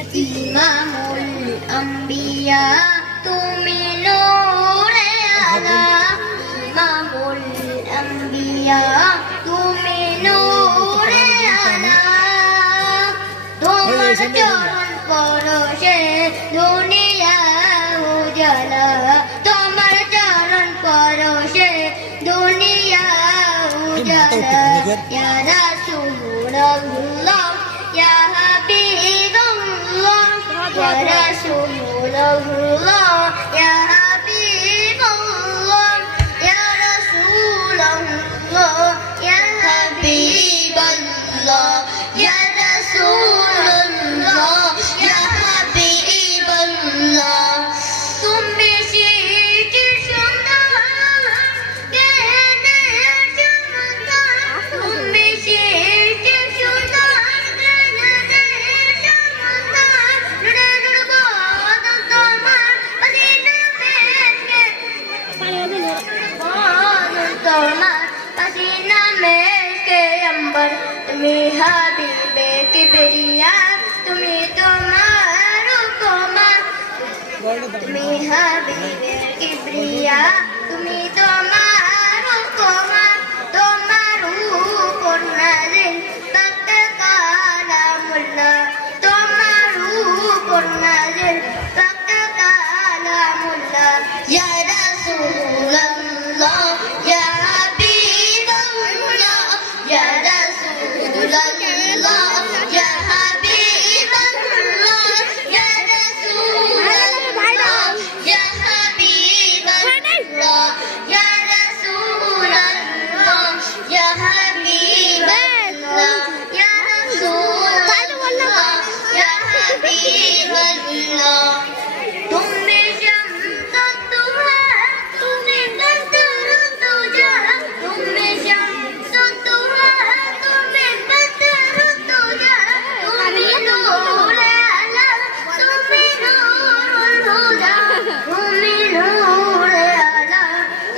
ইমামুল আম্বিয়া তুমি নূরে আলা ইমামুল আম্বিয়া তুমি নূরে আলা তোমার চরণ পরশে দুনিয়া উজালা তোমার চরণ পরশে দুনিয়া উজালা ইয়া রাসূলুল্লাহ ইয়া হাবিবাল্লাহ ইয়া রাসূলুল্লাহ ইয়া হাবিবাল্লাহ ইয়া রাসূলুল্লাহ ইয়া হাবিবাল্লাহ ইয়া রাসূলুল্লাহ ইয়া হাবিবাল্লাহ তুমি সিটি সুন্দর কেনে সুন্দর তুমি সিটি সুন্দর কেনে সুন্দর নুরুল বদন তোমার মদিনা মেকে বদন তোমার মদিনা মেকে अंबर তুমি হাবিবে কিবরিয়া তুমি তোমার উপমা তুমি হাবিবে কিবরিয়া তুমি তোমার উপমা তোমার উপর নাজিল তখত কালামুল্লাহ তোমার উপর নাজিল তখত কালামুল্লাহ ইয়া রাসূলুল্লাহ ইয়া হাবিবাল্লাহ ইয়া রাসূলুল্লাহ ইয়া হাবিবাল্লাহ ইয়া রাসূলুল্লাহ ইয়া হাবিবাল্লাহ ইয়া রাসূলুল্লাহ ইয়া হাবিবাল্লাহ ইয়া রাসূলুল্লাহ ইয়া হাবিবাল্লাহ তুমি শামসুদ দুহা তুমি বদরুদ দুজা তুমি শামসুদ দুহা তুমি বদরুদ দুজা তুমি নূরে আলা তুমি নূরুল হুদা তুমি নূরে আলা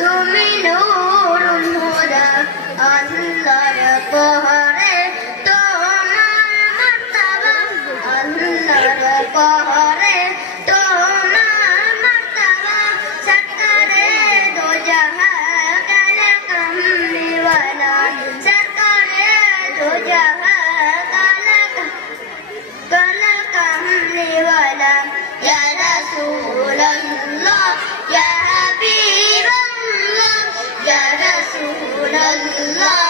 তুমি নূরুল হুদা আল্লাহর পাহাড়ে তোমার মারতাবা আল্লাহর পাহাড়ে তোমার মারতাবা সরকারে দো জাহান কালা কামলিওয়ালা সরকারে দো জাহান কালা কামলিওয়ালা ইয়া রাসূলুল্লাহ ইয়া হাবিবাল্লাহ ইয়া রাসূলুল্লাহ